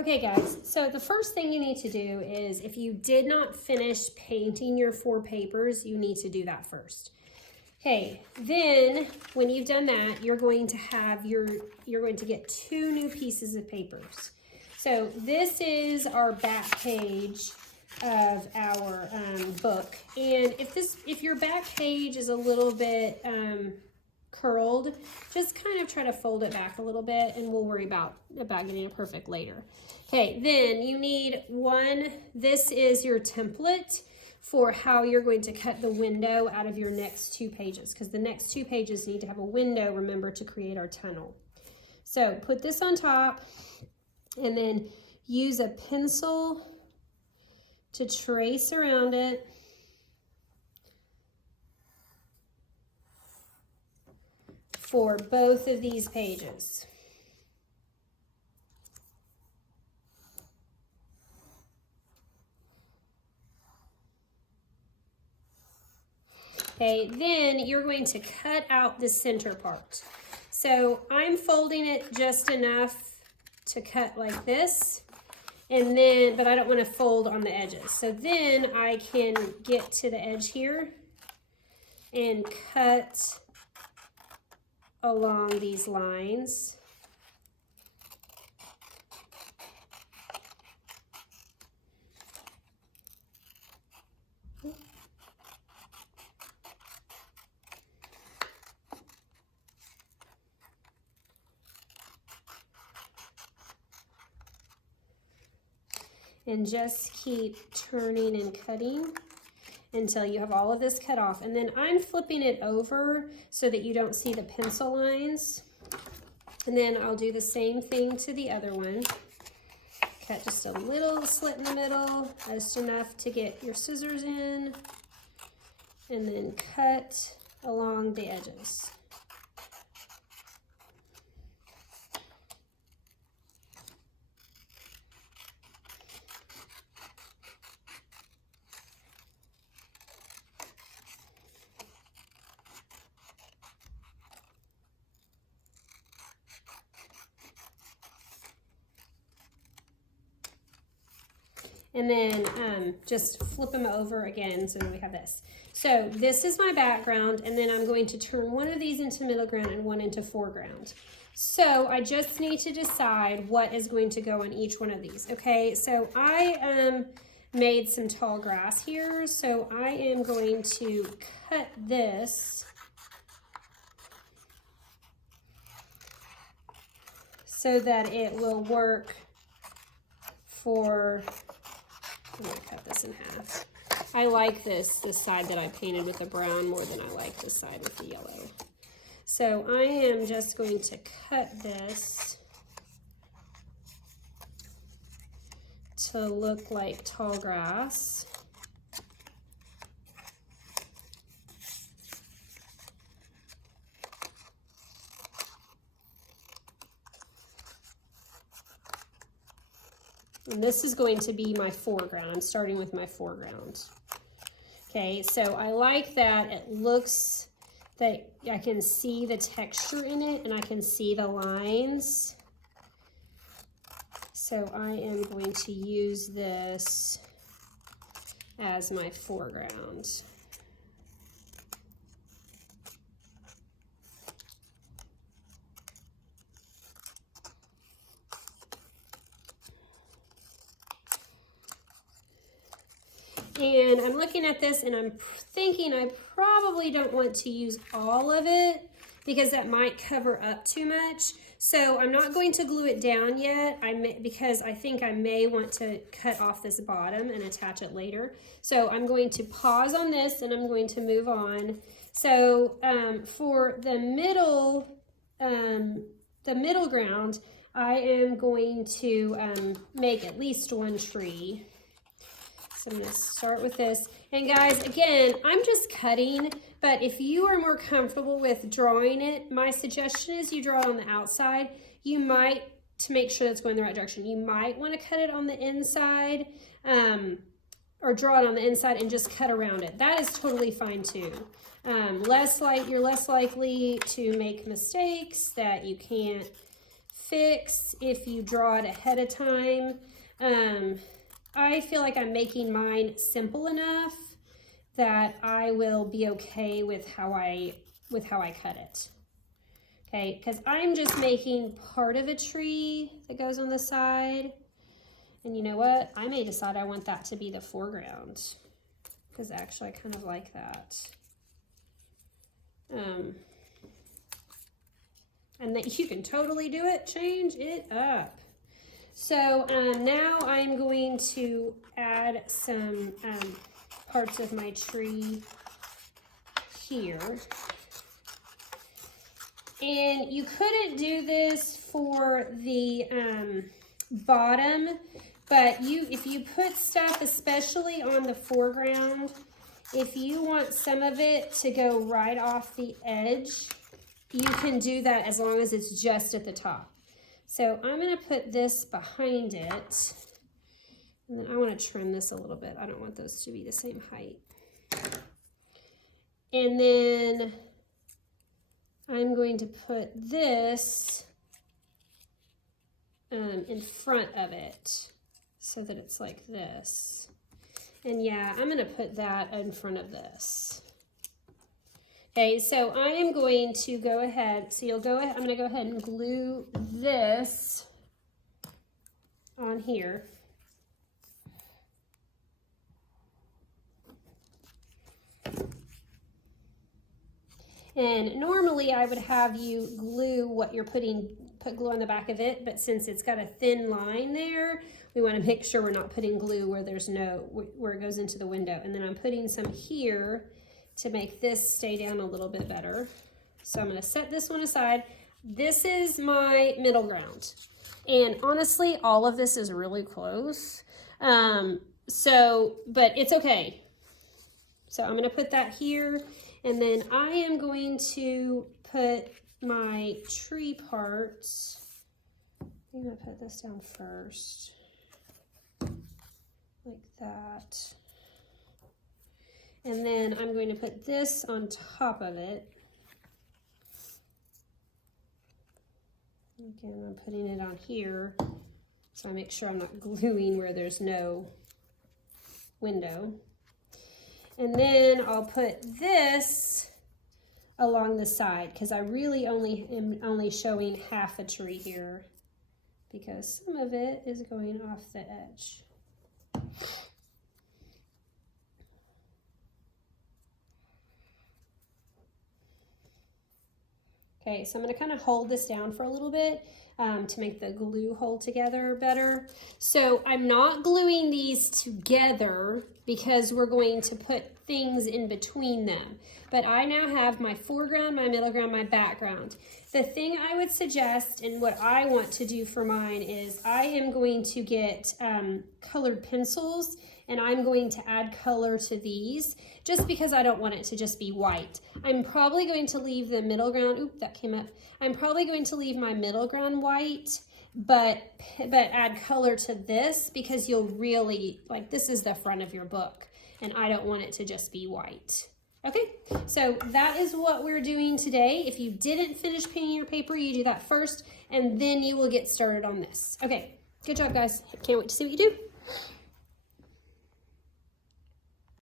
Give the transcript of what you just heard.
Okay guys, so the first thing you need to do is if you did not finish painting your 4 papers, you need to do that first. Okay, then when you've done that, you're going to have you're going to get 2 new pieces of papers. So this is our back page of our book, and if your back page is a little bit curled, just kind of try to fold it back a little bit, and we'll worry about getting it perfect later. Okay, then you need this is your template for how you're going to cut the window out of your next 2 pages, because the next 2 pages need to have a window, remember, to create our tunnel. So put this on top, and then use a pencil to trace around it. For both of these pages. Okay, then you're going to cut out the center part. So I'm folding it just enough to cut like this, and then, but I don't want to fold on the edges. So then I can get to the edge here and cut along these lines. And just keep turning and cutting until you have all of this cut off. And then I'm flipping it over so that you don't see the pencil lines. And then I'll do the same thing to the other one. Cut just a little slit in the middle, just enough to get your scissors in, and then cut along the edges. And then just flip them over again so that we have this. So this is my background, and then I'm going to turn one of these into middle ground and one into foreground. So I just need to decide what is going to go on each one of these. Okay, so I made some tall grass here, so I am going to cut this so that it will work for, I'm going to cut this in half. I like this side that I painted with the brown more than I like this side with the yellow. So I am just going to cut this to look like tall grass. And this is going to be my foreground. I'm starting with my foreground. Okay, so I like that it looks that I can see the texture in it and I can see the lines. So I am going to use this as my foreground. And I'm looking at this and I'm thinking I probably don't want to use all of it because that might cover up too much. So I'm not going to glue it down yet because I think I may want to cut off this bottom and attach it later. So I'm going to pause on this and I'm going to move on. So for the middle ground, I am going to make at least one tree. So I'm going to start with this. And guys, again, I'm just cutting, but if you are more comfortable with drawing it, my suggestion is you draw it on the outside. You might, to make sure that's going the right direction, you might want to cut it on the inside, or draw it on the inside and just cut around it. That is totally fine too. You're less likely to make mistakes that you can't fix if you draw it ahead of time. I feel like I'm making mine simple enough that I will be okay with how I cut it. Okay, because I'm just making part of a tree that goes on the side. And you know what? I may decide I want that to be the foreground, because actually I kind of like that. And that you can totally do it, change it up. So now I'm going to add some parts of my tree here. And you couldn't do this for the bottom, but if you put stuff, especially on the foreground, if you want some of it to go right off the edge, you can do that as long as it's just at the top. So I'm going to put this behind it, and then I want to trim this a little bit. I don't want those to be the same height. And then I'm going to put this in front of it so that it's like this. And yeah, I'm going to put that in front of this. Okay, so I am going to go ahead, so you'll go ahead, I'm going to go ahead and glue this on here. And normally I would have you glue what you're put glue on the back of it, but since it's got a thin line there, we want to make sure we're not putting glue where where it goes into the window. And then I'm putting some here to make this stay down a little bit better. So I'm going to set this one aside. This is my middle ground. And honestly, all of this is really close. But it's okay. So I'm going to put that here. And then I am going to put my tree parts. I'm going to put this down first. Like that. And then I'm going to put this on top of it. Again, I'm putting it on here, so I make sure I'm not gluing where there's no window. And then I'll put this along the side, because I really am only showing half a tree here, because some of it is going off the edge. Okay, so I'm going to kind of hold this down for a little bit to make the glue hold together better. So I'm not gluing these together because we're going to put things in between them. But I now have my foreground, my middle ground, my background. The thing I would suggest and what I want to do for mine is I am going to get colored pencils, and I'm going to add color to these just because I don't want it to just be white. I'm probably going to leave the middle ground, oop, that came up. I'm probably going to leave my middle ground white, but add color to this because you'll really, like, this is the front of your book and I don't want it to just be white. Okay, so that is what we're doing today. If you didn't finish painting your paper, you do that first and then you will get started on this. Okay, good job guys. Can't wait to see what you do.